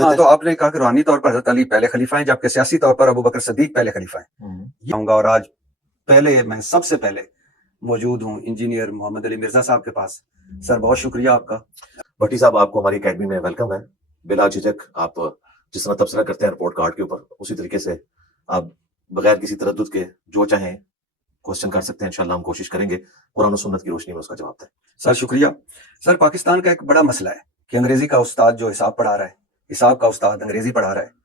ہاں تو آپ نے کہا کہ روحانی طور پر حضرت علی پہلے خلیفہ ہیں جبکہ سیاسی طور پر ابو بکر صدیق پہلے خلیفہ ہیں. یہ ہوں گا اور آج پہلے میں سب سے پہلے موجود ہوں انجینئر محمد علی مرزا صاحب کے پاس. سر بہت شکریہ آپ کا. بھٹی صاحب آپ کو ہماری اکیڈمی میں ویلکم ہے. بلا جھجک آپ جس طرح تبصرہ کرتے ہیں رپورٹ کارڈ کے اوپر اسی طریقے سے آپ بغیر کسی تردد کے جو چاہیں کوشچن کر سکتے ہیں. انشاءاللہ ہم کوشش کریں گے قرآن و سنت کی روشنی میں اس کا جواب دیں. سر شکریہ. سر پاکستان کا ایک بڑا مسئلہ ہے کہ انگریزی کا استاد جو حساب پڑھا رہا ہے، حساب کا استاد انگریزی پڑھا رہا ہے.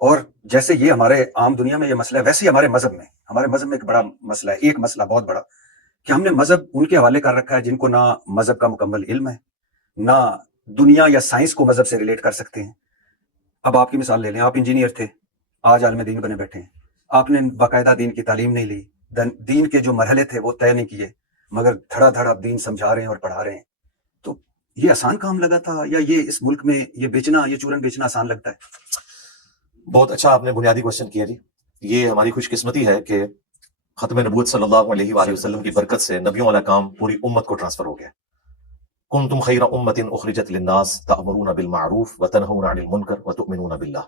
اور جیسے یہ ہمارے عام دنیا میں یہ مسئلہ ہے ویسے ہی ہمارے مذہب میں ایک بڑا مسئلہ ہے. ایک مسئلہ بہت بڑا کہ ہم نے مذہب ان کے حوالے کر رکھا ہے جن کو نہ مذہب کا مکمل علم ہے، نہ دنیا یا سائنس کو مذہب سے ریلیٹ کر سکتے ہیں. اب آپ کی مثال لے لیں، آپ انجینئر تھے، آج عالم دین بنے بیٹھے ہیں. آپ نے باقاعدہ دین کی تعلیم نہیں لی، دین کے جو مرحلے تھے وہ طے نہیں کیے، مگر دھڑا دھڑ آپ دین سمجھا رہے ہیں اور پڑھا رہے ہیں. تو یہ آسان کام لگا تھا یا یہ اس ملک میں یہ بیچنا، یہ چورن بیچنا آسان لگتا ہے؟ بہت اچھا آپ نے بنیادی کوشچن کیا جی. یہ ہماری خوش قسمتی ہے کہ ختم نبوت صلی اللہ علیہ وآلہ وسلم کی برکت سے نبیوں والا کام پوری امت کو ٹرانسفر ہو گیا. کنتم خیر امت اخرجت للناس تأمرون بالمعروف وتنہون عن المنکر وتؤمنون باللہ.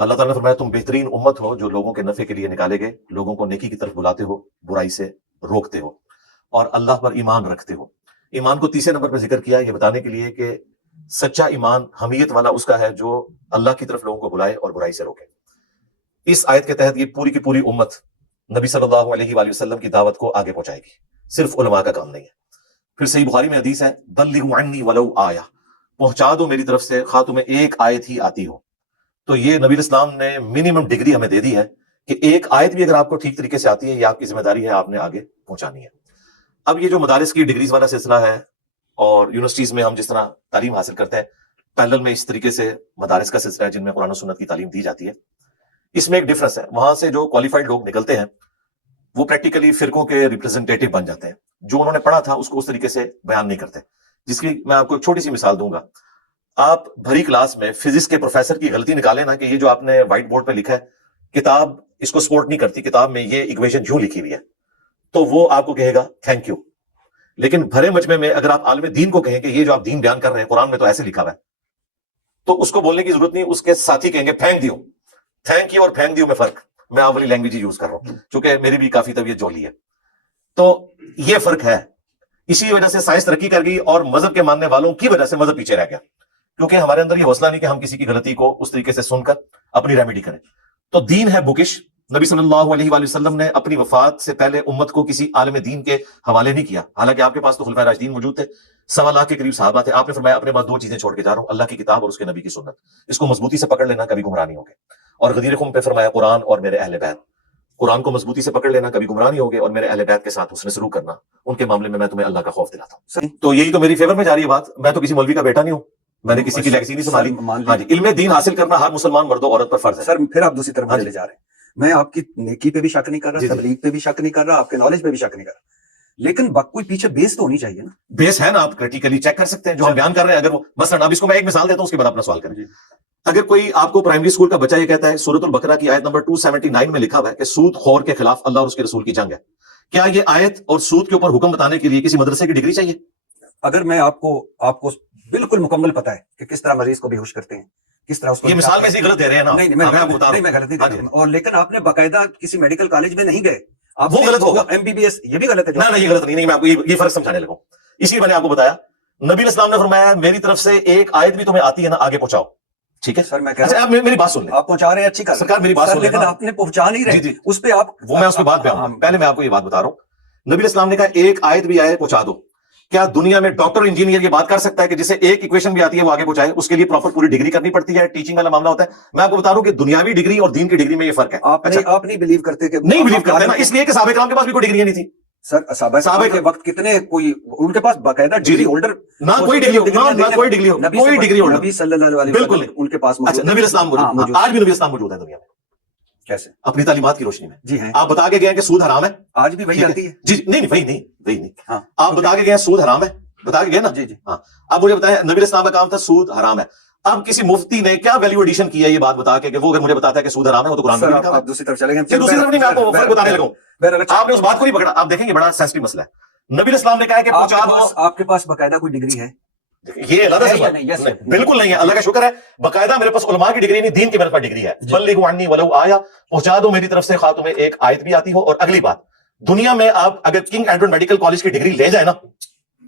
اللہ تعالیٰ نے فرمایا تم بہترین امت ہو جو لوگوں کے نفع کے لیے نکالے گئے، لوگوں کو نیکی کی طرف بلاتے ہو، برائی سے روکتے ہو اور اللہ پر ایمان رکھتے ہو. ایمان کو تیسرے نمبر پہ ذکر کیا یہ بتانے کے لیے کہ سچا ایمان حمیت والا اس کا ہے جو اللہ کی طرف لوگوں کو بلائے اور برائی سے روکے. اس آیت کے تحت یہ پوری کی پوری امت نبی صلی اللہ علیہ وآلہ وسلم کی دعوت کو آگے پہنچائے گی. صرف علماء کا کام نہیں ہے. پھر صحیح بخاری میں حدیث ہے بلغوا عنی ولو آیہ، پہنچا دو میری طرف سے خواہ تمہیں ایک آیت ہی آتی ہو. تو یہ نبی اسلام نے منیمم ڈگری ہمیں دے دی ہے کہ ایک آیت بھی اگر آپ کو ٹھیک طریقے سے آتی ہے یہ آپ کی ذمہ داری ہے، آپ نے آگے پہنچانی ہے. اب یہ جو مدارس کی ڈگریز والا سلسلہ ہے اور یونیورسٹیز میں ہم جس طرح تعلیم حاصل کرتے ہیں، پیرلل میں اس طریقے سے مدارس کا سلسلہ ہے جن میں قرآن و سنت کی تعلیم دی جاتی ہے. اس میں ایک ڈفرنس ہے، وہاں سے جو کوالیفائڈ لوگ نکلتے ہیں وہ پریکٹیکلی فرقوں کے ریپرزنٹیٹو بن جاتے ہیں. جو انہوں نے پڑھا تھا اس کو اس طریقے سے بیان نہیں کرتے. جس کی میں آپ کو ایک چھوٹی سی مثال دوں گا. آپ بھری کلاس میں فزکس کے پروفیسر کی غلطی نکالیں نا کہ یہ جو آپ نے وائٹ بورڈ پہ لکھا ہے کتاب اس کو سپورٹ نہیں کرتی، کتاب میں یہ ایکویشن یوں لکھی ہوئی ہے، تو وہ آپ کو کہے گا تھینک یو. لیکن بھرے مجمع میں اگر آپ عالم دین کو کہیں کہ یہ جو آپ دین بیان کر رہے ہیں قرآن میں تو ایسے لکھا ہوا ہے، تو اس کو بولنے کی ضرورت نہیں، اس کے ساتھی کہیں گے پھینک دیو. تھینک یو اور پھینک دیو میں فرق، میں آپ والی لینگویج یوز کر رہا ہوں چونکہ میری بھی کافی طبیعت جولی ہے. تو یہ فرق ہے. اسی وجہ سے سائنس ترقی کر گئی اور مذہب کے ماننے والوں کی وجہ سے مذہب پیچھے رہ گیا، کیونکہ ہمارے اندر یہ حوصلہ نہیں کہ ہم کسی کی غلطی کو اس طریقے سے سن کر اپنی ریمیڈی کریں. تو دین ہے بکش. نبی صلی اللہ علیہ وآلہ وسلم نے اپنی وفات سے پہلے امت کو کسی عالم دین کے حوالے نہیں کیا، حالانکہ آپ کے پاس تو خلفائے راشدین موجود تھے، 1.25 لاکھ کے قریب صحابہ تھے. آپ نے فرمایا اپنے پاس 2 چیزیں چھوڑ کے جا رہا ہوں، اللہ کی کتاب اور اس کے نبی کی سنت. اس کو مضبوطی سے پکڑ لینا، کبھی گمراہ نہیں ہوگے. اور غدیر خم پہ فرمایا قرآن اور میرے اہل بیت. قرآن کو مضبوطی سے پکڑ لینا، کبھی گمراہ نہیں ہوگے، اور میرے اہل بیت کے ساتھ حسن سلوک کرنا، ان کے معاملے میں تمہیں اللہ کا خوف دلاتا ہوں. تو یہی تو میری فیور میں جا رہی ہے بات. میں تو کسی مولوی کا بیٹا نہیں ہوں، میں نے کسی کی لیگسی نہیں سنبھالی. ہاں جی، علم دین حاصل کرنا ہر مسلمان مرد و عورت پر فرض ہے. سر پھر آپ دوسری طرف لے جا رہے ہیں. میں آپ کی نیکی پہ بھی شک نہیں کر رہا، تبلیغ پہ بھی شک نہیں کر رہا، آپ کے نالج پہ بھی شک نہیں کر رہا، لیکن کوئی پیچھے بیس تو ہونی چاہیے نا. بیس ہے نا، آپ کریٹیکلی چیک کر سکتے ہیں جو ہم بیان کر رہے ہیں. اگر وہ مثلا اب اس کو میں ایک مثال دیتا ہوں، اس کے بعد اپنا سوال کریں. اگر کوئی آپ کو پرائمری اسکول کا بچہ یہ کہتا ہے سورۃ البقرہ کی آیت نمبر 279 میں لکھا ہوا ہے کہ سود خور کے خلاف اللہ اور اس کے رسول کی جنگ ہے، کیا یہ آیت اور سود کے اوپر حکم بتانے کے لیے کسی مدرسے کی ڈگری چاہیے؟ اگر میں آپ کو بالکل مکمل پتا ہے کہ کس طرح مریض کو بے ہوش کرتے ہیں، کس طرح اس کو، یہ مثال میں غلط دے رہے ہیں نا. نہیں میں غلط نہیں دے رہا ہوں. اور لیکن آپ نے باقاعدہ کسی میڈیکل کالج میں نہیں گئے، آپ وہ غلط ہوگا. MBBS یہ بھی غلط ہے. نہیں یہ غلط نہیں، میں آپ کو یہ فرق سمجھانے لگا. اس لیے میں نے آپ کو بتایا نبی اسلام نے فرمایا میری طرف سے ایک آیت بھی تمہیں آتی ہے نا آگے پہنچاؤ. ٹھیک ہے سر، میں آپ میری بات سن لیں. آپ پہنچا رہے ہیں، اچھی بات سرکار میری بات سن لیں، لیکن آپ نے پہنچا نہیں رہے اس پہ آپ، وہ میں اس پہ بات پہ آؤں. پہلے میں آپ کو یہ بات بتا رہا ہوں، نبی اسلام نے کہا ایک آیت بھی آئے پہنچا دو. کیا دنیا میں ڈاکٹر انجینئر یہ بات کر سکتا ہے کہ جسے ایک ایکویشن بھی آتی ہے وہ آگے پہنچائے؟ اس کے لیے پراپر پوری ڈگری کرنی پڑتی ہے، ٹیچنگ والا معاملہ ہوتا ہے. میں آپ کو بتا رہا ہوں کہ دنیاوی ڈگری اور دین کی ڈگری میں یہ فرق ہے. آپ نہیں بلیو کرتے کہ نہیں بلیو کرتے نا، اس لیے کہ صحابہ کرام کے پاس بھی کوئی ڈگری نہیں تھی. سر صحابہ کے وقت کتنے کوئی ان کے پاس باقاعدہ ڈگری ہولڈر نہ کوئی ڈگری ہولڈر نبی صلی اللہ علیہ وسلم بالکل ان کے پاس. اچھا نبی اسلام موجود، آج بھی نبی اسلام موجود ہے دنیا میں. کیسے؟ اپنی تعلیمات کی روشنی میں. جی ہیں. آپ بتا کے گئے کہ سود حرام ہے، آج بھی وہی آتی ہے. جی نہیں وہی نہیں. آپ بتا کے گئے سود حرام ہے، بتا کے گئے نا. جی ہاں. اب مجھے بتائیں نبی اسلام کا کام تھا سود حرام ہے. اب کسی مفتی نے کیا ویلیو ایڈیشن کیا یہ بات بتا کے کہ وہ اگر مجھے بتاتا ہے کہ سود حرام ہے وہ تو قرآن میں لکھا ہے. دوسری طرف چلے گئے. دوسری طرف نہیں، میں آپ کو فرق بتانے لگا. آپ نے اس بات کو نہیں پکڑا. آپ دیکھیں گے بڑا سینسٹیو مسئلہ ہے. نبی اسلام نے کہا کہ آپ کے پاس باقاعدہ کوئی ڈگری ہے؟ یہ علیحدہ سے بات بالکل نہیں ہے. اللہ کا شکر ہے باقاعدہ میرے پاس علماء کی ڈگری نہیں دین کی میرے پاس ڈگری ہے. بلغوا عنی ولو آیا, پہنچا دو میری طرف سے خواہ تمہیں ایک آیت بھی آتی ہو. اور اگلی بات, دنیا میں آپ اگر کنگ ایڈورڈ میڈیکل کالج کی ڈگری لے جائیں نا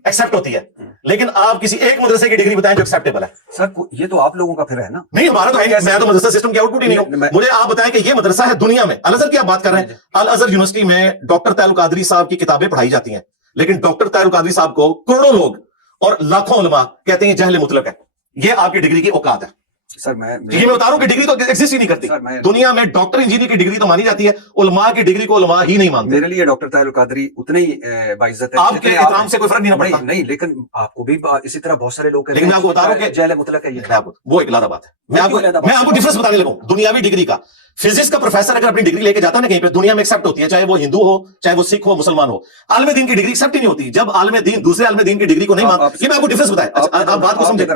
ایکسپٹ ہوتی ہے, لیکن آپ کسی ایک مدرسے کی ڈگری بتائیں جو ایکسپٹیبل ہے. سر یہ تو آپ لوگوں کا پھر ہے نا. نہیں ہمارا تو ہے, میں تو مدرسہ سسٹم کی آؤٹ پٹ ہی نہیں ہوں. مجھے آپ بتائیں کہ یہ مدرسہ ہے دنیا میں, الازہر کی آپ بات کر رہے ہیں, الازہر یونیورسٹی میں ڈاکٹر طاہر القادری صاحب کی کتابیں پڑھائی جاتی ہیں, لیکن ڈاکٹر طاہر القادری صاحب کو کروڑوں لوگ اور لاکھوں علماء کہتے ہیں جہل مطلق ہے. یہ آپ کی ڈگری کی اوقات ہے. سر میں یہ میں بتا رہا ہوں کہ ڈگری تو ایگزسٹ ہی نہیں کرتی دنیا میں. ڈاکٹر انجینئر کی ڈگری تو مانی جاتی ہے, علماء کی ڈگری کو علماء ہی نہیں مانتے. میرے لیے ڈاکٹر طاہر القادری اتنے ہی باعزت ہے. آپ کے احترام سے کوئی فرق نہیں پڑتا. نہیں, لیکن آپ کو بھی اسی طرح بہت سارے لوگ, لیکن میں آپ کو بتا رہا ہوں کہ جہل مطلق ہے یہ. وہ ایک علیحدہ بات ہے. میں آپ کو ڈفرنس بتانے لگا ہوں دنیاوی ڈگری کا. فزکس کا پروفیسر اگر اپنی ڈگری لے کے جاتا ہے نا کہیں پہ, دنیا میں ایکسپٹ ہوتی ہے, چاہے وہ ہندو ہو چاہے وہ سکھ ہو مسلمان ہو. عالم دین کی ڈگری ایکسپٹ ہی نہیں ہوتی جب عالم دین دوسرے عالم دین کی ڈگری کو نہیں مانتے. یہ میں آپ کو ڈفرنس بتایا, آپ بات کو سمجھیں.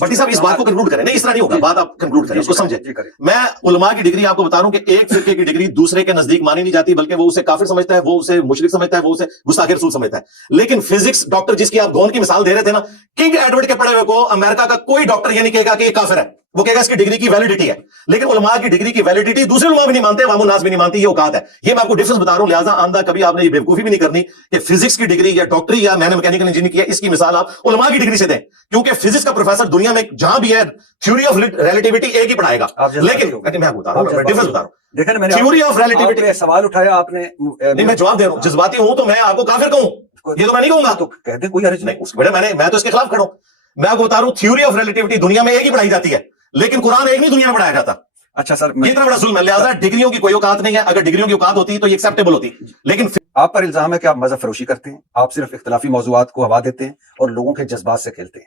بٹی صاحب اس بات کو کنکلوڈ کریں. نہیں اس طرح نہیں ہوگا, بات آپ کنکلوڈ کریں, اس کو سمجھیں. میں علماء کی ڈگری آپ کو بتا رہا ہوں کہ ایک فرقے کی ڈگری دوسرے کے نزدیک مانی نہیں جاتی, بلکہ وہ اسے کافر سمجھتا ہے, وہ اسے مشرک سمجھتا ہے, وہ اسے گستاخ رسول سمجھتا ہے. لیکن فزکس ڈاکٹر جس کی آپ گون کی مثال دے رہے تھے نا, کنگ ایڈورڈ کے پڑھے ہوئے کو امریکہ کا کوئی ڈاکٹر یہ نہیں کہے گا کہ یہ کافر ہے, وہ کہے گا اس کی ڈگری کی ویلیڈیٹی ہے. لیکن علماء کی ڈگری کی ویلیڈیٹی دوسرے علماء بھی نہیں مانتے, عوام الناس بھی نہیں مانتی. یہ اوقات ہے. یہ میں آپ کو ڈفرنس بتا رہا ہوں. لہٰذا آندہ کبھی آپ نے یہ بیوقوفی بھی نہیں کرنی کہ فزکس کی ڈگری یا ڈاکٹری یا میں نے میکینیکل انجینئرنگ کیا اس کی مثال آپ علماء کی ڈگری سے دیں, کیونکہ فزکس کا پروفیسر دنیا میں جہاں بھی ہے تھیوری آف ریلیٹیوٹی ایک ہی پڑھائے گا. لیکن میں بتا رہا ہوں ڈفرنس بتا رہا ہوں. دیکھیں میں نے تھیوری آف ریلیٹیوٹی سوال اٹھایا آپ نے, نہیں میں جواب دے رہا ہوں. جذباتی ہوں تو میں آپ کو کافر کہوں, یہ تو میں نہیں کہوں گا. تو کہتے کوئی حرج نہیں, میں تو اس کے خلاف کھڑا ہوں. میں آپ کو بتا رہا ہوں تھیوری آف ریلیٹیوٹی دنیا میں ایک ہی پڑھائی جاتی ہے, لیکن قرآن ایک نہیں دنیا میں پڑھایا جاتا. اچھا سر, یہ اتنا بڑا ظلم ہے. لہٰذا ڈگریوں کی کوئی اوقات نہیں ہے. اگر ڈگریوں کی اوقات ہوتی تو یہ ایکسپٹیبل ہوتی. لیکن آپ پر الزام ہے کہ آپ مذہب فروشی کرتے ہیں, آپ صرف اختلافی موضوعات کو ہوا دیتے ہیں اور لوگوں کے جذبات سے کھیلتے ہیں.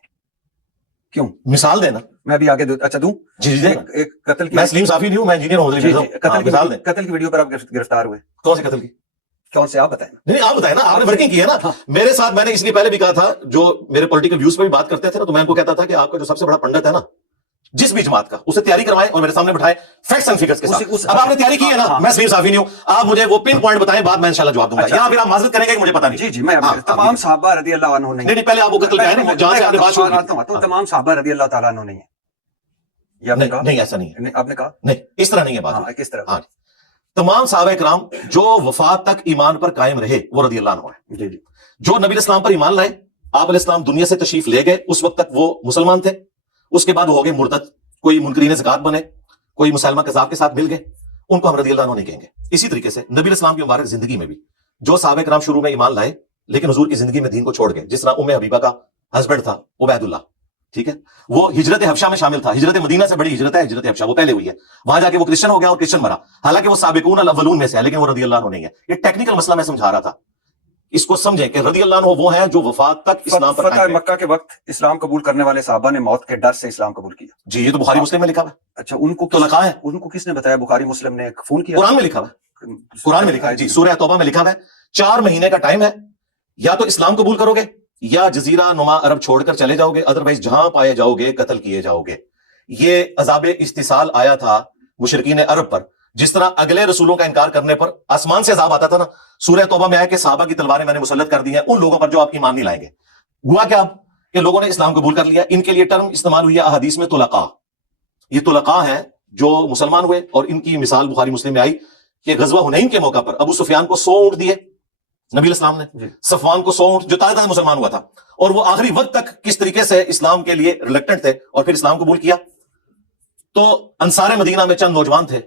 کیوں؟ مثال دینا. میں بھی آگے اچھا دوں. جی ایک قتل کی, میں سلیم صافی نہیں ہوں, میں انجینئر ہوں. قتل کی ویڈیو پر آپ گرفتار ہوئے. کون سے قتل کی؟ کون سے آپ بتائیں. نہیں آپ بتائیں نا, آپ نے ورکنگ کی ہے نا میرے ساتھ. میں نے اس لیے پہلے بھی کہا تھا, جو میرے پولیٹیکل ویوز پہ بھی بات کرتے تھے نا, تو میں ان کو کہتا تھا کہ آپ کا جو سب سے بڑا پنڈت ہے نا جس بھی جماعت کا, اسے تیاری کروائیں اور میرے سامنے بٹھائیں فیکٹس اینڈ فگرز کے ساتھ. اب آپ نے تیاری کی ہے نا, میں سلیم صافی نہیں ہوں, آپ مجھے وہ پن پوائنٹ بتائیں, بعد میں انشاءاللہ جواب دوں گا. یا پھر آپ معذرت کریں گے کہ مجھے پتہ نہیں. جی میں تمام صحابہ رضی اللہ عنہ نہیں, پہلے آپ وہ قتل کا ہے نا جہاں سے آپ نے بات شروع کی, تو تمام صحابہ رضی اللہ تعالیٰ عنہ نہیں ہے. یہ آپ نے کہا نہیں, ایسا نہیں ہے. آپ نے کہا نہیں, اس طرح نہیں ہے بات. کس طرح؟ تمام صحابہ کرام جو وفات تک ایمان پر قائم رہے وہ رضی اللہ عنہ ہے. جی جی. جو نبی اسلام پر ایمان لائے, آپ علیہ السلام دنیا سے تشریف لے گئے, اس وقت تک وہ مسلمان تھے. اس کے بعد وہ ہو گئے مرتد, کوئی منکرین زکات بنے, کوئی مسلمہ کذاب کے ساتھ مل گئے, ان کو ہم رضی اللہ عنہ نہیں کہیں گے. اسی طریقے سے نبی اسلام کی مبارک زندگی میں بھی جو صحابہ کرام شروع میں ایمان لائے لیکن حضور کی زندگی میں دین کو چھوڑ گئے, جس طرح ام حبیبہ کا ہسبینڈ تھا عبید اللہ, ٹھیک ہے, وہ ہجرت حبشہ میں شامل تھا. ہجرت مدینہ سے بڑی ہجرت ہے ہجرت حبشہ, وہ پہلے ہوئی ہے. وہاں جا کے وہ کرسچن ہو گیا اور کرسچن مرا, حالانکہ وہ سابقون الاولون میں سے ہے, لیکن وہ رضی اللہ عنہ نہیں ہے. یہ ٹیکنیکل مسئلہ میں سمجھا رہا تھا, اس کو سمجھیں کہ رضی اللہ عنہ وہ ہیں جو وفات تک اسلام پر فتح مکہ کے وقت اسلام قبول کرنے والے صحابہ نے موت کے ڈر سے اسلام قبول کیا. جی, یہ تو بخاری مسلم میں لکھا ہوا ہے. اچھا, ان کو تو لکھا ہے, ان کو کس نے بتایا؟ بخاری مسلم نے فون کیا؟ قرآن میں لکھا ہوا ہے. قرآن میں لکھا ہے جی, سورہ توبہ میں لکھا ہوا ہے 4 مہینے کا ٹائم ہے, یا تو اسلام قبول کرو گے یا جزیرہ نما عرب چھوڑ کر چلے جاؤ گے, ادروائز جہاں پائے جاؤ گے قتل کیے جاؤ گے. یہ عذاب استحصال آیا تھا مشرکین عرب پر, جس طرح اگلے رسولوں کا انکار کرنے پر آسمان سے عذاب آتا تھا نا. سورہ توبہ میں آیا کہ صحابہ کی تلواریں میں نے مسلط کر دی ہیں ان لوگوں پر جو آپ ایمان نہیں لائیں گے. ہوا کیا کہ لوگوں نے اسلام قبول کر لیا. ان کے لیے ٹرم استعمال ہوئی ہے احادیث میں طلقاء. یہ طلقاء ہیں جو مسلمان ہوئے, اور ان کی مثال بخاری مسلم میں آئی کہ غزوہ حنین کے موقع پر ابو سفیان کو 100 اونٹ دیے نبی الاسلام نے, صفوان کو 100 اونٹ, جو تازہ مسلمان ہوا تھا, اور وہ آخری وقت تک کس طریقے سے اسلام کے لیے ریلیکٹنٹ تھے اور پھر اسلام قبول کیا. تو انصار مدینہ میں چند نوجوان تھے,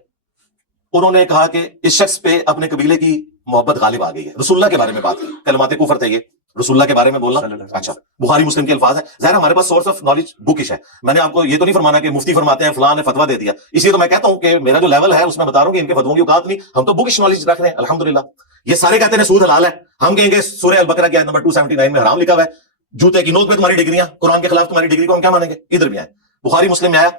انہوں نے کہا کہ اس شخص پہ اپنے قبیلے کی محبت غالب آ گئی ہے. رسول اللہ کے بارے میں بات کی, کلمات کفر تھے یہ, رسول اللہ کے بارے میں بولنا. اچھا, بخاری مسلم کے الفاظ ہیں, ظاہر ہمارے پاس سورس آف نالج بکش ہے. میں نے آپ کو یہ تو نہیں فرمانا کہ مفتی فرماتے ہیں فلاں نے فتویٰ دے دیا, اس لیے تو میں کہتا ہوں کہ میرا جو لیول ہے اس میں بتا رہا ہوں کہ ان کے فتووں کی اوقات نہیں, ہم تو بکش نالج رکھ رہے ہیں الحمدللہ. یہ سارے کہتے ہیں سود حلال ہے, ہم کہیں گے سورہ البقرہ کی آیت نمبر 279 میں حرام لکھا ہوا ہے. جوتے کی نوک پہ تمہاری ڈگریاں, قرآن کے خلاف تمہاری ڈگری کو ہم کیا مانیں گے؟ ادھر بھی آئے. بخاری مسلم میں آیا,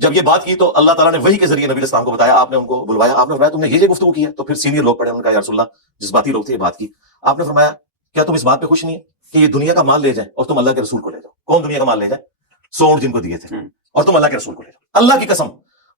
جب یہ بات کی تو اللہ تعالیٰ نے وحی کے ذریعے نبی اسلام کو بتایا, آپ نے ان کو بلوایا, آپ نے فرمایا تم نے یہ گفتگو کی ہے. تو پھر سینئر لوگ پڑے, انہوں نے کہا یا رسول اللہ, جذباتی لوگ تھے, یہ بات کی. آپ نے فرمایا کیا تم اس بات پہ خوش نہیں ہے کہ یہ دنیا کا مال لے جائیں اور تم اللہ کے رسول کو لے جاؤ؟ کون دنیا کا مال لے جائے؟ 100 اونٹ جن کو دیے تھے, اور تم اللہ کے رسول کو لے جاؤ. اللہ کی قسم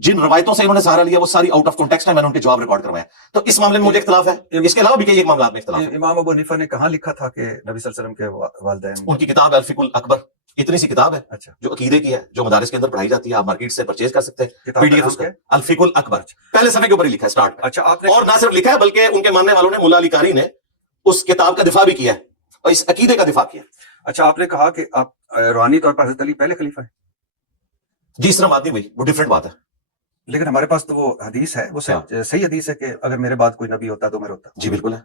جن روایتوں سے انہوں نے سہارا لیا وہ ساری آؤٹ آف کانٹیکسٹ ہے, میں نے ان کے جواب ریکارڈ کروائے. تو اس معاملے میں مجھے اختلاف ہے, اس کے علاوہ بھی کئی ایک معاملات میں اختلاف ہے. امام ابو حنیفہ نے کہاں لکھا تھا کہ نبی صلی اللہ علیہ وسلم کے والدین؟ ان کی کتاب الفقہ الاکبر, اتنی سی کتاب ہے اچھا, جو عقیدے کی ہے, جو مدارس کے اندر پڑھائی جاتی ہے, آپ مارکیٹ سے پرچیز کر سکتے ہیں. کتاب پی کا ڈی ایف نام اس کا کیا ہے؟ الفقہ الاکبر, پہلے صفحے کے اوپر ہی لکھا ہے اسٹارٹ میں. اچھا, آپ نے اور نہ صرف لکھا ہے بلکہ ان کے ماننے والوں نے, ملا علی قاری نے اس کتاب کا دفاع بھی کیا ہے اور اس عقیدے کا دفاع کیا. اچھا, آپ نے کہا کہ آپ روحانی طور پر حضرت علی پہلے خلیفہ ہیں, جی اس طرح بات نہیں ہوئی, وہ ڈفرینٹ بات ہے. لیکن ہمارے پاس تو وہ حدیث ہے, وہ صحیح حدیث ہے کہ اگر میرے بعد کوئی نبی ہوتا تو میں ہوتا. جی بالکل ہے.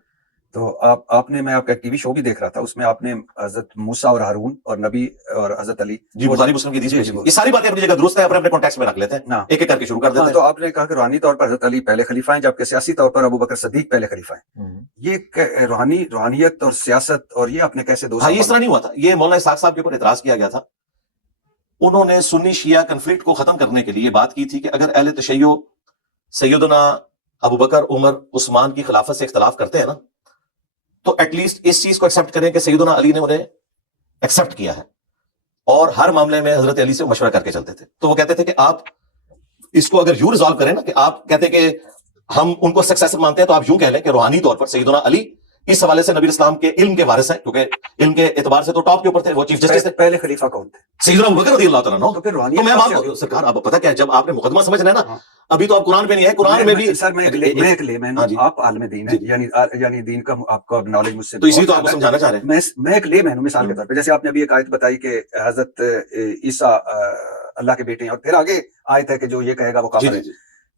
تو آپ نے, میں آپ کا ایک ٹی وی شو بھی دیکھ رہا تھا, اس میں آپ نے حضرت موسیٰ اور ہارون اور نبی اور حضرت علی, جی بخاری مسلم کی حدیث, یہ ساری باتیں اپنی جگہ درست ہے, اپنے اپنے کانٹیکسٹ میں رکھ لیتے ہیں, ایک ایک کر کے شروع کر دیتے ہیں. تو آپ نے کہا کہ روحانی طور پر حضرت علی پہلے خلیفہ ہیں, جبکہ سیاسی طور پر ابو بکر صدیق پہلے خلیفہ ہیں. یہ روحانیت اور سیاست اور یہ آپ نے کیسے دو؟ ہاں, یہ اس طرح نہیں ہوا تھا. یہ مولانا اسحاق صاحب کے اوپر اعتراض کیا گیا تھا. انہوں نے سنی شیعہ کنفلکٹ کو ختم کرنے کے لیے بات کی تھی کہ اگر اہل تشیع سیدنا ابو بکر, عمر, عثمان کی خلافت سے اختلاف کرتے ہیں نا, تو ایٹ لیسٹ اس چیز کو ایکسپٹ کریں کہ سیدنا علی نے انہیں ایکسپٹ کیا ہے, اور ہر معاملے میں حضرت علی سے مشورہ کر کے چلتے تھے. تو وہ کہتے تھے کہ آپ اس کو اگر یوں ریزالو کریں نا, کہ آپ کہتے کہ ہم ان کو سکسیسر مانتے ہیں, تو آپ یوں کہہ لیں کہ روحانی طور پر سیدنا علی اس حوالے سے نبی اسلام کے علم کے وارث ہیں, کیونکہ علم کے اعتبار سے تو ٹاپ کے اوپر تھے, وہ چیف جسٹس تھے. پہلے خلیفہ کون تھے؟ سیدنا ابو بکر رضی اللہ تعالیٰ عنہ. تو پھر تو میں آپ سرکار, آپ پتہ کیا ہے, جب آپ نے مقدمہ سمجھ رہے ہیں نا, ابھی تو آپ قرآن پہ نہیں ہے, قرآن میں بھی سر میں ایک لیمن ہوں, آپ عالم دین ہیں, یعنی دین کا آپ کا نالج مجھ سے, تو اسی تو آپ کو سمجھانا چاہ رہے ہیں. میں ایک لیمن ہوں مثال کے طور پہ, جیسے آپ نے ابھی ایک آیت بتائی کہ حضرت عیسیٰ اللہ کے بیٹے ہیں, اور پھر آگے آیت ہے کہ جو یہ کہے گا وہ کافر ہے.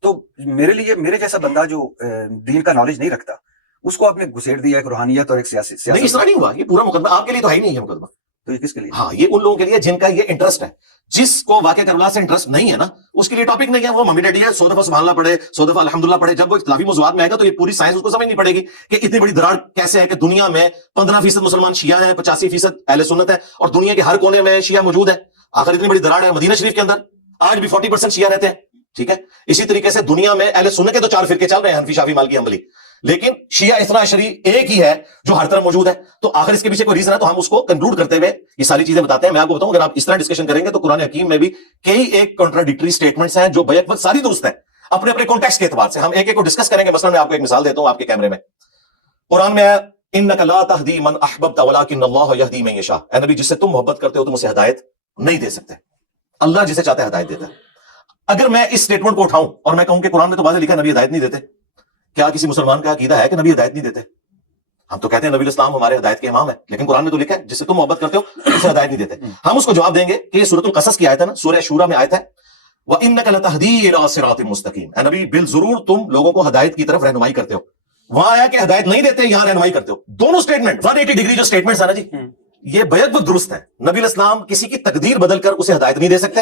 تو میرے لیے, میرے جیسا بندہ جو دین کا نالج نہیں رکھتا, اس کو آپ نے گھسیٹ دیا ایک روحانیت اور ایک سیاست. نہیں, اس طرح نہیں ہوا. یہ پورا مقدمہ آپ کے لیے تو ہے ہی نہیں ہے مقدمہ. تو یہ کس کے لیے؟ ہاں, یہ ان لوگوں کے لیے جن کا یہ انٹرسٹ ہے. جس کو واقعہ کربلا سے انٹرسٹ نہیں ہے نا, اس کے لیے ٹاپک نہیں ہے. وہ ممی ڈیڈی ہے, 100 دفعہ سبحان اللہ پڑھے, 100 دفعہ الحمدللہ پڑھے. جب وہ اختلافی موضوعات میں آئے گا تو یہ پوری سائنس اس کو سمجھ نہیں پڑے گی کہ اتنی بڑی دراڑ کیسے ہے کہ دنیا میں 15% مسلمان شیعہ ہیں, 85% اہل سنت ہے, اور دنیا کے ہر کونے میں شیعہ موجود ہے. آخر اتنی بڑی دراڑ ہے مدینہ شریف کے اندر, آج بھی 40% شیعہ رہتے ہیں. ٹھیک ہے, اسی طریقے سے دنیا میں اہل سنت کے تو 4 فرقے چل رہے ہیں, حنفی, شافعی, مالکی, حنبلی, لیکن شیعہ اثنا عشری ایک ہی ہے جو ہر طرف موجود ہے. تو آخر اس کے پیچھے کوئی ریزن ہے, تو ہم اس کو کنکلوڈ کرتے ہوئے یہ ساری چیزیں بتاتے ہیں. میں آپ کو بتاؤں, اگر آپ اس طرح ڈسکشن کریں گے تو قرآن حکیم میں بھی کئی ایک کنٹراڈکٹری سٹیٹمنٹس ہیں جو بیک وقت ساری درست ہیں اپنے اپنے کانٹیکسٹ کے اعتبار سے. ہم ایک ایک کو ڈسکس کریں گے. مثلا میں آپ کو ایک مثال دیتا ہوں آپ کے کیمرے میں. قرآن میں انک لا تہدی من احببت ولکن اللہ یہدی من یشاء. اے نبی, جس سے تم محبت کرتے ہو تم اسے ہدایت نہیں دے سکتے, اللہ جسے چاہتا ہے ہدایت دیتا ہے. اگر میں اس سٹیٹمنٹ کو اٹھاؤں اور میں کہوں کہ قرآن میں تو واضح لکھا ہے نبی ہدایت نہیں دیتے, کیا کسی مسلمان کا عقیدہ ہے کہ نبی ہدایت نہیں دیتے؟ ہم تو کہتے ہیں نبی اسلام ہمارے ہدایت کے امام ہے, لیکن قرآن میں تو لکھا ہے جس سے تم محبت کرتے ہو اسے ہدایت نہیں دیتے. ہم اس کو جواب دیں گے کہ یہ سورۃ القصص کی آیت ہے نا, سورہ شورا میں آیت ہے, وَإِنَّكَ لَتَهْدِي إِلَىٰ صِرَاطٍ مُسْتَقِيمٍ. اے نبی بالضرور تم لوگوں کو ہدایت کی طرف رہنمائی کرتے ہو. وہاں آیا کہ ہدایت نہیں دیتے, یہاں رہنمائی کرتے ہو. دونوں سٹیٹمنٹ 180 ڈگری جو سٹیٹمنٹس ہیں نا جی, یہ بیک وقت درست ہے. نبی اسلام کسی کی تقدیر بدل کر اسے ہدایت نہیں دے سکتے,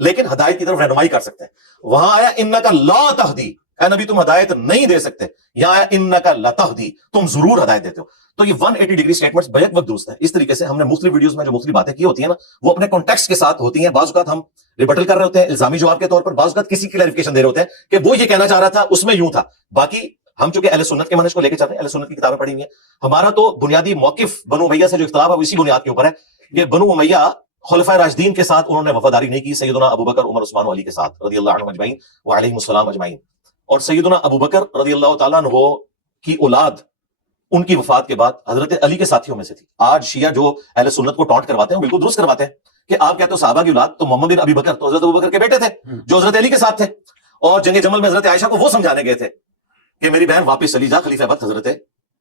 لیکن ہدایت کی طرف رہنمائی کر سکتے ہیں. وہاں آیا انک لا تہدی, اے نبی تم ہدایت نہیں دے سکتے. یہاں آیا انک لتہدی, تم ضرور ہدایت دیتے ہو. تو یہ 180 ڈگری سٹیٹمنٹس بیک وقت درست ہے. اس طریقے سے ہم نے مختلف ویڈیوز میں جو مختلف باتیں کی ہوتی ہیں نا, وہ اپنے کانٹیکسٹ کے ساتھ ہوتی ہیں. بعض اوقات ہم ریبٹل کر رہے ہوتے ہیں الزامی جواب کے طور پر, بعض اوقات کسی کلیریفیکیشن دے رہے ہوتے ہیں کہ وہ یہ کہنا چاہ رہا تھا, اس میں یوں تھا. باقی ہم چونکہ اہل سنت کے منہج کو لے کے چلتے ہیں, اہل سنت کی کتابیں پڑھی ہوئی ہیں. ہمارا تو بنیادی موقف بنو امیہ سے جو اختلاف ہے وہ اسی بنیاد کے اوپر ہے کہ بنو امیہ خلفائے راشدین کے ساتھ انہوں نے وفاداری نہیں کی, سیدنا ابو بکر, عمر, عثمان و علی کے ساتھ رضی اللہ عنہم اجمعین وعلیہم السلام اجمعین. اور سیدنا ابو بکر رضی اللہ تعالیٰ عنہ کی اولاد ان کی وفات کے بعد حضرت علی کے ساتھیوں میں سے تھی. آج شیعہ جو اہل سنت کو ٹانٹ کرواتے ہیں وہ بالکل درست کرواتے ہیں کہ آپ کہتے ہو صحابہ کی اولاد, تو محمد بن ابی بکر تو حضرت ابو بکر کے بیٹے تھے جو حضرت علی کے ساتھ تھے, اور جنگ جمل میں حضرت عائشہ کو وہ سمجھانے گئے تھے کہ میری بہن واپس چلی جا, خلیفہ بعد حضرت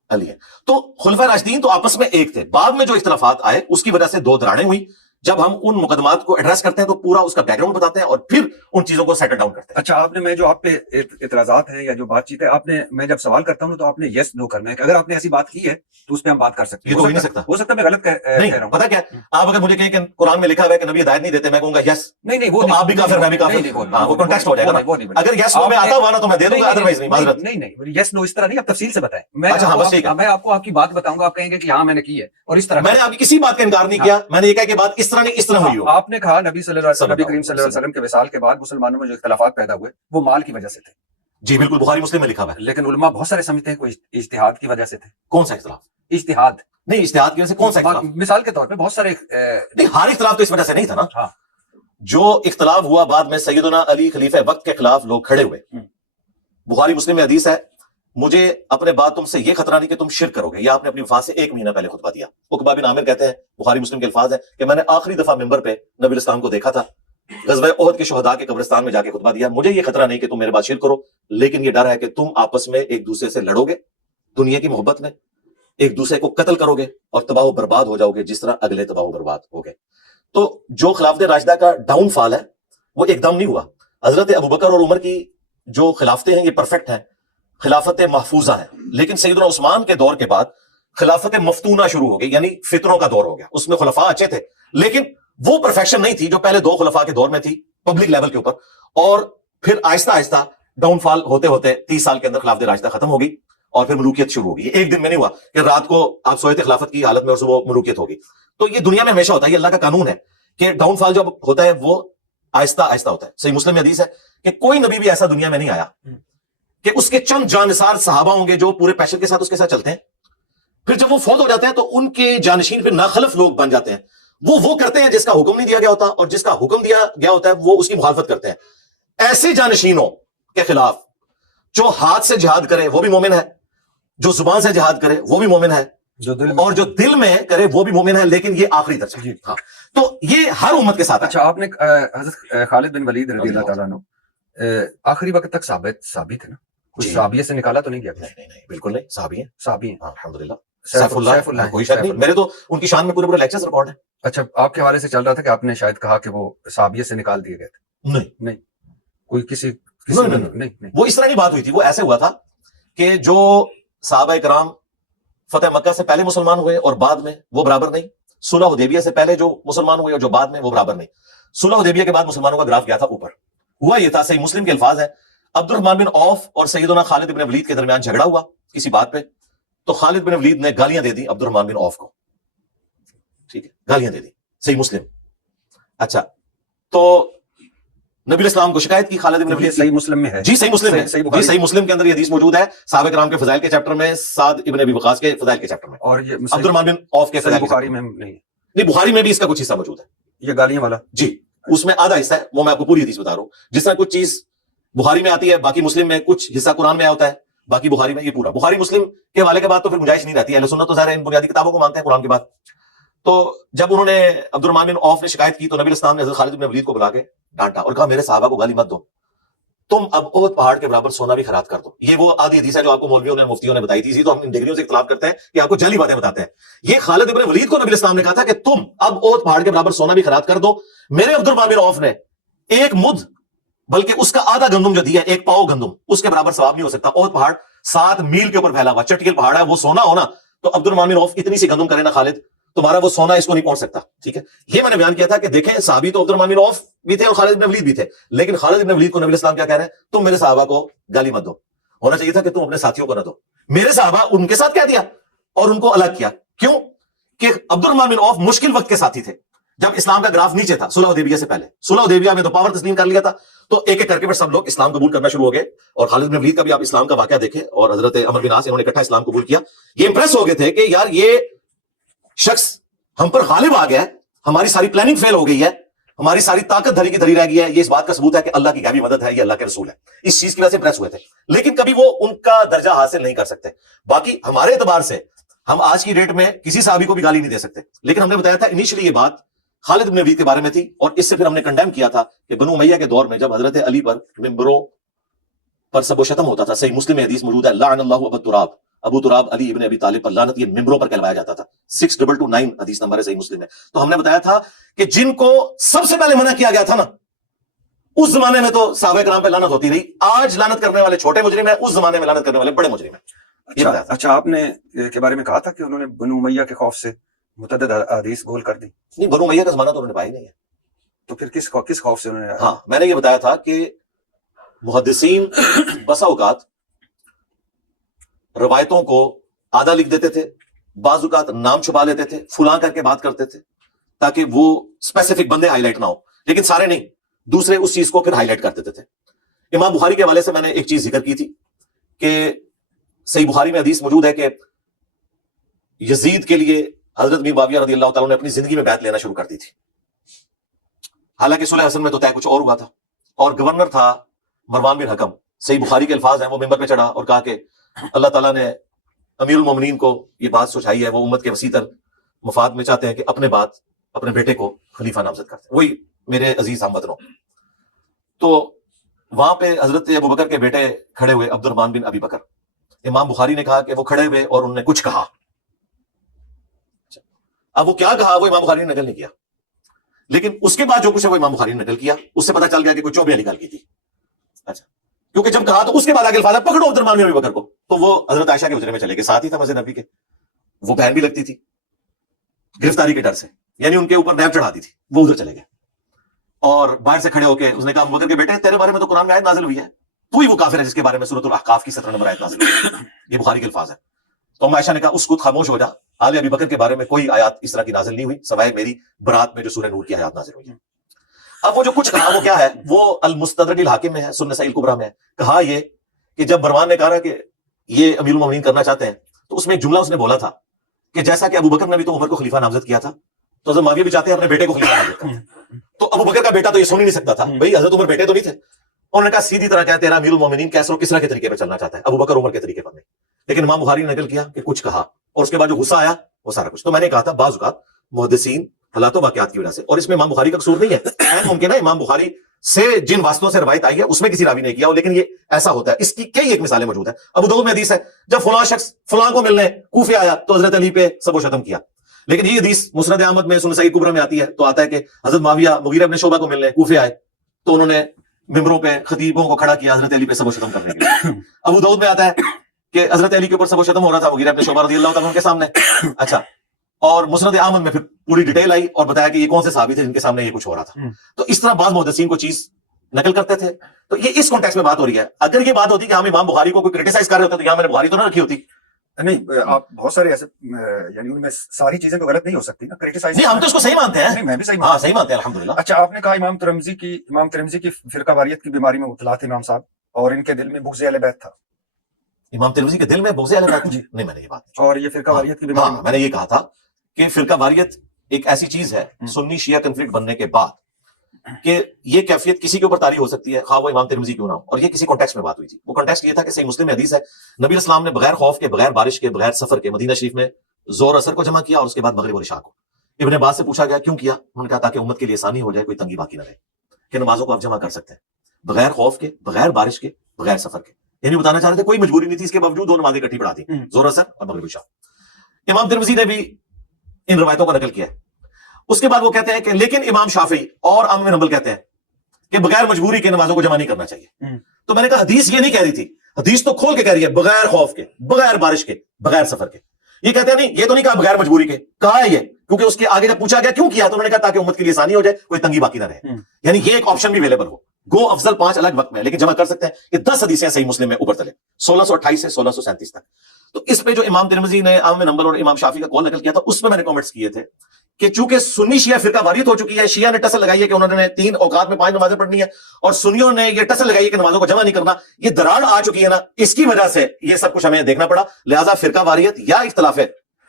علی ہے. تو خلفائے راشدین تو آپس میں ایک تھے. بعد میں جو اختلافات آئے اس کی وجہ سے 2 دراڑیں ہوئی. جب ہم ان مقدمات کو ایڈریس کرتے ہیں تو پورا اس کا بیک گراؤنڈ بتاتے ہیں اور پھر ان چیزوں کو سیٹل ڈاؤن کرتے ہیں. اچھا, آپ نے, میں جو آپ پہ اعتراضات ہیں یا جو بات چیت ہے, آپ نے, میں جب سوال کرتا ہوں تو آپ نے یس نو کرنا ہے کہ اگر آپ نے ایسی بات کی ہے تو اس پہ ہم بات کر سکتے ہیں. یہ تو ہو نہیں سکتا. ہو سکتا میں غلط کہہ رہا ہوں. پتا کیا, آپ اگر مجھے کہیں کہ قرآن میں لکھا ہوا ہے کہ نبی ہدایت نہیں دیتے, میں کہوں گا یس. نہیں, وہ آپ بھی کافر, میں بھی کافر. وہ کانٹیکسٹ ہو جائے گا. اگر یس نو میں آتا ہوا نا تو میں دے دوں گا, ادروائز نہیں. معذرت. نہیں, یس نو اس طرح نہیں, آپ تفصیل سے بتائیں. میں آپ کو آپ کی بات بتاؤں گا, آپ کہیں گے کہ ہاں میں نے کی ہے, اور اس طرح میں نے آپ کی کسی بات کا انکار نہیں کیا. میں نے یہ کہا کہ بات اس طرح نہیں, اس طرح ہوئی ہو. آپ نے کہا نبی کریم صلی اللہ علیہ وسلم کے وصال کے بعد مسلمانوں میں جو اختلافات پیدا ہوئے وہ مال کی وجہ سے تھے. جی بالکل, بخاری مسلم میں لکھا ہوا ہے. لیکن علماء بہت سارے سمجھتے ہیں کوئی اجتہاد کی وجہ سے تھے. کون سا اختلاف؟ اجتہاد نہیں, اجتہاد کی وجہ سے کون سا اختلاف؟ مثال کے طور پہ بہت سارے نہیں, ہر اختلاف تو اس وجہ سے نہیں تھا نا. جو اختلاف ہوا بعد میں سیدنا علی خلیفہ وقت کے خلاف لوگ کھڑے ہوئے. بخاری مسلم میں حدیث ہے مجھے اپنے بعد تم سے یہ خطرہ نہیں کہ تم شرک کرو گے. یا آپ نے اپنی وفات سے 1 مہینہ پہلے خطبہ دیا. عقبہ بن عامر کہتے ہیں بخاری مسلم کے الفاظ ہیں کہ میں نے آخری دفعہ ممبر پہ نبی الاسلام کو دیکھا تھا غزوہ احد کے شہداء کے قبرستان میں جا کے خطبہ دیا. مجھے یہ خطرہ نہیں کہ تم میرے بعد شرک کرو لیکن یہ ڈر ہے کہ تم آپس میں ایک دوسرے سے لڑو گے دنیا کی محبت میں, ایک دوسرے کو قتل کرو گے اور تباہ و برباد ہو جاؤ گے جس طرح اگلے تباہ و برباد ہو گئے. تو جو خلافت راشدہ کا ڈاؤن فال ہے وہ ایک دم نہیں ہوا. حضرت ابوبکر اور عمر کی جو خلافتیں ہیں یہ پرفیکٹ ہیں, خلافت محفوظہ ہیں. لیکن سیدنا عثمان کے دور کے بعد خلافت مفتونہ شروع ہو گئی, یعنی فتنوں کا دور ہو گیا. اس میں خلفاء اچھے تھے لیکن وہ پرفیکشن نہیں تھی جو پہلے 2 خلفاء کے دور میں تھی پبلک لیول کے اوپر. اور پھر آہستہ آہستہ ڈاؤن فال ہوتے ہوتے 30 سال کے اندر خلافت راشدہ ختم ہوگی اور پھر ملوکیت شروع ہوگی. ایک دن میں نہیں ہوا کہ رات کو آپ سوئے تھے خلافت کی حالت میں اور صبح ملوکیت ہوگی. تو یہ دنیا میں ہمیشہ ہوتا ہے, یہ اللہ کا قانون ہے کہ ڈاؤن فال جب ہوتا ہے وہ آہستہ آہستہ ہوتا ہے. صحیح مسلم میں حدیث ہے کہ کوئی نبی بھی ایسا دنیا میں نہیں آیا کہ اس کے چند جانثار صحابہ ہوں گے جو پورے پیشن کے ساتھ اس کے ساتھ چلتے ہیں, پھر جب وہ فوت ہو جاتے ہیں تو ان کے جانشین پھر ناخلف لوگ بن جاتے ہیں. وہ کرتے ہیں جس کا حکم نہیں دیا گیا ہوتا, اور جس کا حکم دیا گیا ہوتا ہے وہ اس کی مخالفت کرتے ہیں. ایسے جانشینوں کے خلاف جو ہاتھ سے جہاد کرے وہ بھی مومن ہے, جو زبان سے جہاد کرے وہ بھی مومن ہے, اور جو دل میں کرے وہ بھی مومن ہے, لیکن یہ آخری درجہ ہے. ہاں تو یہ ہر امت کے ساتھ. اچھا آپ نے حضرت خالد بن ولید رضی اللہ تعالیٰ عنہ آخری وقت تک ثابت ہے نا, کچھ صحابیہ سے نکالا تو نہیں گیا؟ نہیں بالکل نہیں, صحابی ہیں. صحابی ہیں الحمدللہ, سیف اللہ کوئی شک نہیں. میرے تو ان کی شان میں پورے لیکچرز ریکارڈ ہیں. اچھا آپ کے حوالے سے چل رہا تھا کہ آپ نے شاید کہا کہ وہ صحابیہ سے نکال دیے گئے تھے. نہیں کوئی کسی نہیں, وہ اس طرح کی بات ہوئی تھی. وہ ایسے ہوا تھا کہ جو صحابہ کرام فتح مکہ سے پہلے مسلمان ہوئے اور بعد میں وہ برابر نہیں, صلح حدیبیہ سے پہلے جو مسلمان ہوئے اور جو بعد میں وہ برابر نہیں. صلح حدیبیہ کے بعد مسلمانوں کا گراف گیا تھا اوپر. ہوا یہ تھا, صحیح مسلم کے الفاظ ہیں, عبد الرحمن بن عوف اور سیدنا خالد بن ولید کے درمیان جھگڑا ہوا کسی بات پہ, تو خالد بن ولید نے گالیاں دے دی عبد الرحمن بن عوف کو. ٹھیک ہے, گالیاں دے دی. صحیح مسلم. اچھا تو نبی الاسلام کو شکایت کی خالد بن ولید. صحیح مسلم میں ہے. جی صحیح مسلم ہے. جی صحیح مسلم کے اندر یہ حدیث موجود ہے, صحابہ کرام کے فضائل کے چیپٹر میں, سعد ابن ابی وقاص کے فضائل کے چیپٹر میں, اور یہ عبد الرحمن بن عوف کے فضائل بخاری میں نہیں, بخاری میں بھی اس کا کچھ حصہ موجود ہے. یہ گالیاں والا جی اس میں آدھا حصہ ہے, وہ میں آپ کو پوری حدیث بتا رہا ہوں. جس طرح کچھ چیز بخاری میں آتی ہے, باقی مسلم میں کچھ حصہ قرآن میں آیا ہوتا ہے, باقی بخاری میں. یہ پورا بخاری مسلم کے حوالے کے بعد تو پھر گنجائش نہیں رہتی ہے. اہل سنت تو ظاہر ان بنیادی کتابوں کو مانتے ہیں قرآن کے بعد. تو جب انہوں نے عبد الرحمن بن عوف نے شکایت کی تو نبی الاسلام نے حضرت خالد بن ولید کو بلا کے ڈانٹا اور کہا میرے صحابہ کو گالی مت دو, تم اب احد پہاڑ کے برابر سونا بھی خیرات کر دو. یہ وہ آدھی حدیث ہے جو آپ کو مولویوں نے مفتیوں نے بتائی تھی. تو ہم ان ڈگریوں سے اختلاف کرتے ہیں کہ آپ کو جعلی باتیں بتاتے ہیں. یہ خالد بن ولید کو نبی الاسلام نے کہا تھا کہ تم اب احد پہاڑ کے برابر سونا بھی خیرات کر دو. میرے عبد الرحمن بن عوف نے ایک مد بلکہ اس کا آدھا گندم جو دیا, ایک پاؤ گندم, اس کے برابر ثواب نہیں ہو سکتا. احد پہاڑ 7 میل کے اوپر پھیلا ہوا چٹکل پہاڑ ہے, وہ سونا ہونا تو عبد الرحمن بن عوف اتنی سی گندم کرے نا خالد, تمہارا وہ سونا اس کو نہیں پہنچ سکتا. ٹھیک ہے, یہ میں نے بیان کیا تھا کہ دیکھیں صحابی تو عبد الرحمن بن عوف بھی تھے اور خالد بن ولید بھی تھے, لیکن خالد بن ولید کو نبی الاسلام کیا کہہ رہے ہیں, تم میرے صحابہ کو گالی مت دو. ہونا چاہیے تھا کہ تم اپنے ساتھیوں کو نہ دو. میرے صحابہ ان کے ساتھ کہہ دیا اور ان کو الگ کیا. کیوں کہ عبد الرحمن بن عوف مشکل وقت کے ساتھی تھے جب اسلام کا گراف نیچے تھا. صلح حدیبیہ سے پہلے, صلح حدیبیہ میں تو پاور تسلیم کر لیا تھا, تو ایک ایک کر کے پھر سب لوگ اسلام قبول کرنا شروع ہو گئے. اور خالد بن ولید کا بھی آپ اسلام کا واقعہ دیکھیں, اور حضرت عمر بن عاص انہوں نے اکٹھا اسلام قبول کیا. یہ امپریس ہو گئے تھے کہ یار یہ شخص ہم پر غالب آ گیا ہے, ہماری ساری پلاننگ فیل ہو گئی ہے, ہماری ساری طاقت دھری کی دھری رہ گئی ہے. یہ اس بات کا ثبوت ہے کہ اللہ کی غیبی مدد ہے, یہ اللہ کے رسول ہے. اس چیز کی وجہ سے امپریس ہوئے تھے, لیکن کبھی وہ ان کا درجہ حاصل نہیں کر سکتے. باقی ہمارے اعتبار سے ہم آج کی ڈیٹ میں کسی صحابی کو بھی گالی نہیں دے سکتے, لیکن ہم نے بتایا تھا انیشلی یہ بات خالد بن ولید کے بارے میں تھی, اور اس سے پھر ہم نے کنڈیم کیا تھا کہ بنو امیہ کے دور میں جب حضرت علی پر ممبروں پر سب و شتم ہوتا تھا. صحیح مسلم میں حدیث موجود ہے, لعن اللہ ابو تراب, ابو تراب علی ابن ابی طالب پر لعنت, یہ ممبروں پر کہلوایا جاتا تھا. 6229 حدیث نمبر ہے, صحیح مسلم ہے. تو ہم نے بتایا تھا کہ جن کو سب سے پہلے منع کیا گیا تھا نا, اس زمانے میں تو صحابہ کرام پہ لعنت ہوتی رہی. آج لعنت کرنے والے چھوٹے مجرم ہیں, اس زمانے میں لعنت کرنے والے بڑے مجرم ہیں. اچھا آپ نے کے بارے میں کہا تھا کہ انہوں نے بنو امیہ کے خوف سے متعدد احادیث گول کر دی. نہیں, بنو امیہ کا زمانہ تو انہوں نے پایا نہیں ہے. تو پھر کس خوف سے انہوں نے؟ ہاں میں نے یہ بتایا تھا کہ محدثین بسا اوقات روایتوں کو آدھا لکھ دیتے تھے, بعض اوقات نام چھپا لیتے تھے, فلاں کر کے بات کرتے تھے تاکہ وہ اسپیسیفک بندے ہائی لائٹ نہ ہو, لیکن سارے نہیں, دوسرے اس چیز کو پھر ہائی لائٹ کر دیتے تھے. امام بخاری کے حوالے سے میں نے ایک چیز ذکر کی تھی کہ صحیح بخاری میں حدیث موجود ہے کہ یزید کے لیے حضرت بن معاویہ رضی اللہ تعالیٰ نے اپنی زندگی میں بیعت لینا شروع کر دی تھی. حالانکہ صلح حسن میں تو طے کچھ اور ہوا تھا، اور گورنر تھا مروان بن حکم. صحیح بخاری کے الفاظ ہیں، وہ ممبر پہ چڑھا اور کہا کہ اللہ تعالیٰ نے امیر المومنین کو یہ بات سوچائی ہے، وہ امت کے وسیع تر مفاد میں چاہتے ہیں کہ اپنے بعد اپنے بیٹے کو خلیفہ نامزد کرتے ہیں. وہی میرے عزیز ہم وطنوں، تو وہاں پہ حضرت ابو بکر کے بیٹے کھڑے ہوئے، عبد الرحمن بن ابی بکر. امام بخاری نے کہا کہ وہ کھڑے ہوئے اور انہوں نے کچھ کہا. اب وہ کیا کہا وہ امام بخاری نے نقل نہیں کیا، لیکن اس کے بعد جو کچھ ہے وہ امام بخاری نے نقل کیا. اس سے پتہ چل گیا کہ کوئی چوبیاں نکال کی تھی. اچھا، کیونکہ جب کہا تو اس کے بعد آگے الفاظ ہے پکڑو عبد الرحمن بن ابی بکر کو، تو وہ حضرت عائشہ کے حجرے میں چلے گئے، ساتھ ہی تھا مسجد نبی کے، وہ بہن بھی لگتی تھی گرفتاری کے ڈر سے، یعنی ان کے اوپر نیب چڑھاتی تھی. وہ ادھر چلے گئے اور باہر سے کھڑے ہو کے اس نے کہا ابو بکر کے بیٹے تیرے بارے میں تو قرآن میں آیت نازل ہوئی ہے، تو ہی وہ کافر ہے جس کے بارے میں سورۃ الاحقاف کی 17 نمبر آیت نازل ہوئی ہے. یہ بخاری کے الفاظ ہیں. تو عائشہ نے کہا اس کو خاموش ہو جا، آل ابی بکر کے بارے میں کوئی آیات اس طرح کی نازل نہیں ہوئی سوائے میری برات میں جو سورہ نور کی آیات نازل ہوئی ہے. اب وہ جو کچھ کہا وہ کیا ہے، وہ المستدرک الحاکم میں ہے، سنن نسائی الکبریٰ میں ہے. کہا یہ کہ جب مروان نے کہا کہ یہ امیر المومنین کرنا چاہتے ہیں، تو اس میں ایک جملہ اس نے بولا تھا کہ جیسا کہ ابو بکر نے بھی تو عمر کو خلیفہ نامزد کیا تھا، تو حضرت معاویہ بھی چاہتے ہیں اپنے بیٹے کو خلیفہ نامزد کریں. تو ابو بکر کا بیٹا تو یہ سن ہی نہیں سکتا تھا، بھائی حضرت عمر بیٹے تو نہیں تھے. انہوں نے کہا سیدھی طرح کہا تیرا امیر المومنین کیسر و کسرا کے طریقے پہ چلنا چاہتا ہے، ابو بکر عمر کے طریقے پر نہیں. لیکن امام بخاری نے نقل کیا کہ کچھ کہا، اور اس کے بعد جو غصہ آیا وہ سارا کچھ. تو میں نے کہا تھا بعض اوقات محدثین حالات و واقعات کی وجہ سے، اور اس میں امام بخاری کا قصور نہیں ہے، ممکن ہے امام بخاری سے جن واسطوں سے روایت آئی ہے اس میں کسی راوی نے کیا ہو، لیکن یہ ایسا ہوتا ہے. اس کی کئی ایک مثالیں موجود ہیں. ابو داؤد میں حدیث ہے جب فلاں شخص فلاں کو ملنے کوفے آیا تو حضرت علی پہ سب و شتم کیا. لیکن یہ حدیث مسند احمد میں سنن نسائی کبریٰ میں آتی ہے، تو آتا ہے کہ حضرت معاویہ مغیرہ بن شعبہ کو ملنے کوفے آئے تو انہوں نے ممبروں پہ خطیبوں کو کھڑا کیا حضرت علی پہ سب و شتم کرنے کے لیے. ابو داؤد میں آتا ہے کہ حضرت علی کے اوپر سب و شتم ہو رہا تھا مغیرہ بن شعبہ رضی اللہ تعالیٰ عنہ کے سامنے. اچھا، اور مسند احمد میں پھر پوری ڈیٹیل آئی اور بتایا کہ یہ کون سے صحابی تھے جن کے سامنے یہ کچھ ہو رہا تھا. تو اس طرح بعض محدثین کو چیز نقل کرتے تھے. تو یہ اس کانٹیکس میں بات ہو رہی ہے. اگر یہ بات ہوتی کہ ہم امام بخاری کو کوئی کرٹیسائز کر رہے ہوتے تو یہاں میں نے بخاری تو نہ رکھی ہوتی. نہیں، آپ بہت سارے ایسے یعنی ان میں ساری چیزیں تو غلط نہیں ہو سکتی نا، کرٹیسائز. نہیں، ہم تو اس کو صحیح مانتے ہیں. میں بھی صحیح ہاں صحیح مانتے ہیں الحمدللہ. اچھا، آپ نے کہا امام ترمذی کی فرقہ واریت کی بیماری میں مبتلا تھے امام صاحب، اور ان کے دل میں بغض اہل بیت تھا. امام ترمذی کے دل میں بغض اہل بیت؟ جی نہیں، میں نے یہ بات اور یہ فرقہ واریت کی بیماری میں نے یہ کہا تھا کہ فرقہ واریت ایک ایسی چیز ہے سنی شیعہ کنفلکٹ بننے کے بعد کہ یہ کیفیت کسی کے اوپر طاری ہو سکتی ہے، خواہ وہ امام ترمذی کیوں نہ ہو. اور یہ کسی کانٹیکسٹ میں بات ہوئی تھی. وہ کانٹیکسٹ یہ تھا کہ صحیح مسلم میں حدیث ہے نبی علیہ السلام نے بغیر خوف کے، بغیر بارش کے، بغیر سفر کے مدینہ شریف میں زور اثر کو جمع کیا اور اس کے بعد مغرب اور عشاء کو. ابن عباس سے پوچھا گیا کیوں کیا؟ انہوں نے کہا تاکہ امت کے لیے آسانی ہو جائے، کوئی تنگی باقی نہ رہے، کہ نمازوں کو آپ جمع کر سکتے ہیں بغیر خوف کے، بغیر بارش کے، بغیر سفر کے. یعنی بتانا چاہ رہے تھے کوئی مجبوری نہیں تھی، اس کے باوجود دو نمازیں اکٹھی پڑھا دی، زور اثر اور مغرب عشاء. امام ترمذی نے بھی ان روایتوں کو نقل کیا ہے. اس کے بعد وہ کہتے ہیں کہ لیکن امام شافعی اور احمد بن حنبل کہتے ہیں کہ بغیر مجبوری کے نمازوں کو جمع نہیں کرنا چاہیے. تو میں نے کہا حدیث یہ نہیں کہہ رہی تھی، حدیث تو کھول کے کہہ رہی ہے بغیر خوف کے، بغیر بارش کے، بغیر سفر کے. یہ کہتے ہیں نہیں، یہ تو نہیں کہا بغیر مجبوری کے، کہا ہے یہ کیونکہ اس کے آگے جب پوچھا گیا کیوں کیا تو انہوں نے کہا تاکہ امت کے لیے آسانی ہو جائے، کوئی تنگی باقی نہ رہے. یعنی یہ ایک آپشن بھی اویلیبل ہو. گو افضل 5 الگ وقت میں، لیکن جمع کر سکتے ہیں. یہ 10 حدیثیں صحیح مسلم میں اوپر تلے 1628 سے 1637 تک. تو اس پہ جو امام ترمذی نے احمد بن حنبل اور امام شافعی کا قول نقل کیا تھا اس میں نے کامنٹس کیے تھے کہ چونکہ سنی شیعہ فرقہ واریت ہو چکی ہے، شیعہ نے ٹسل لگائی ہے کہ انہوں نے 3 اوقات میں 5 نمازیں پڑھنی ہے، اور سنیوں نے یہ ٹسل لگائی ہے کہ نمازوں کو جمع نہیں کرنا. یہ دراڑ آ چکی ہے نا، اس کی وجہ سے یہ سب کچھ ہمیں دیکھنا پڑا. لہٰذا فرقہ واریت یا اختلاف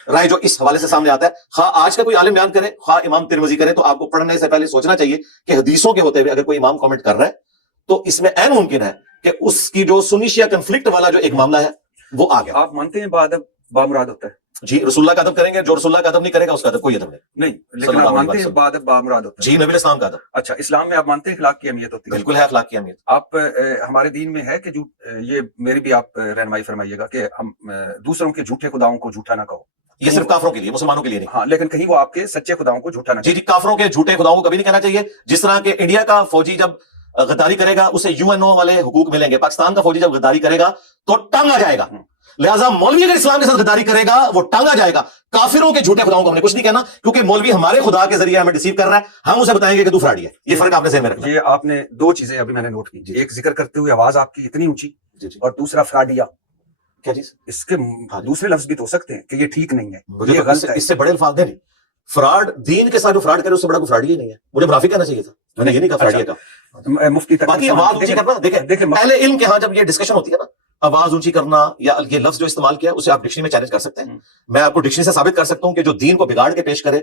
رائے جو اس حوالے سے سامنے آتا ہے، خواہ آج کا کوئی عالم بیان کرے، خواہ امام ترمذی کرے، تو آپ کو پڑھنے سے پہلے سوچنا چاہیے کہ حدیثوں کے ہوتے ہوئے اگر کوئی امام کامنٹ کر رہا ہے تو اس میں عین ممکن ہے کہ اس کی جو سنی شیعہ کنفلکٹ والا جو ایک معاملہ ہے وہ آ گیا. آپ مانتے ہیں بادب بامراد ہوتا ہے؟ جی، رسول اللہ کا ادب کریں گے، جو رسول اللہ کا ادب نہیں کرے گا اس کا ادب کوئی ادب نہیں. لیکن آپ مانتے ہیں بادب بامراد ہوتا ہے؟ جی، نبی اسلام کا ادب. اچھا، اسلام میں آپ مانتے ہیں اخلاق کی اہمیت ہوتی ہے؟ بالکل ہے اخلاق کی اہمیت. آپ ہمارے دین میں ہے کہ یہ میری بھی آپ رہنمائی فرمائیے گا کہ ہم دوسروں کے جھوٹے خداؤں کو جھوٹا نہ کہو. یہ صرف کافروں کے لیے، مسلمانوں کے لیے نہیں. ہاں، لیکن کہیں وہ آپ کے سچے خداؤں کو جھوٹا نہ جی، کافروں کے جھوٹے خداؤں کو کبھی نہیں کہنا چاہیے. جس طرح کہ انڈیا کا فوجی جب غداری کرے گا اسے UNO والے حقوق ملیں گے، پاکستان کا فوجی جب غداری کرے گا تو ٹانگا جائے گا. لہٰذا مولوی اگر اسلام کے ساتھ غداری کرے گا وہ ٹانگا جائے گا. کافروں کے جھوٹے خداؤں کو ہم نے کچھ نہیں کہنا، کیونکہ مولوی ہمارے خدا کے ذریعے ہمیں ڈیسیو کر رہا ہے، ہم اسے بتائیں گے کہ تو فراڈی ہے. یہ فرق آپ نے ذہن میں رکھنا. یہ آپ نے 2 چیزیں ابھی میں نے نوٹ کی، ایک ذکر کرتے ہوئے آواز آپ کی اتنی اونچی، اور دوسرا فراڈیا. کیا چیز؟ اس کے دوسرے لفظ بھی تو ہو سکتے ہیں کہ یہ ٹھیک نہیں ہے، مجھے یہ غلط ہے. اس سے بڑے الفاظ دیں نہیں. فراڈ دین کے ساتھ جو فراڈ کرے اس سے بڑا کوئی فراڈ ہی نہیں ہے. مجھے منافق کہنا چاہیے تھا، میں نے یہ نہیں کہا فراڈی کا. مفتی تک باقی آواز اونچی کرنا، دیکھیں پہلے علم کے ہاں جب یہ ڈسکشن ہوتی ہے نا، آواز اونچی کرنا یا یہ لفظ جو استعمال کیا اسے آپ ڈکشنری میں چیلنج کر سکتے ہیں. میں آپ کو ڈکشنری سے ثابت کر سکتا ہوں کہ جو دین کو بگاڑ کے پیش کرے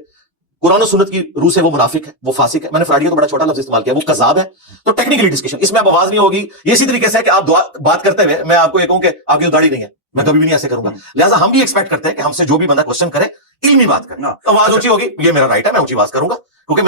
قرآن و سنت کی روح سے وہ منافق ہے, وہ فاسق ہے. میں نے فراڈی تو بڑا چھوٹا لفظ استعمال کیا, وہ کذاب ہے. تو ٹیکنیکلی ڈسکشن اس میں اب آواز نہیں ہوگی. یہ اسی طریقے سے ہے کہ آپ بات کرتے ہوئے میں آپ کو یہ کہوں کہ آپ کی تو داڑھی نہیں ہے, میں کبھی بھی نہیں ایسے کروں گا. لہٰذا ہم بھی ایکسپیکٹ کرتے ہیں کہ ہم سے جو بھی بندہ کوشچن کرے علمی بات کرے, آواز اونچی ہوگی, یہ میرا رائٹ ہے, میں اونچی بات کروں گا, کیونکہ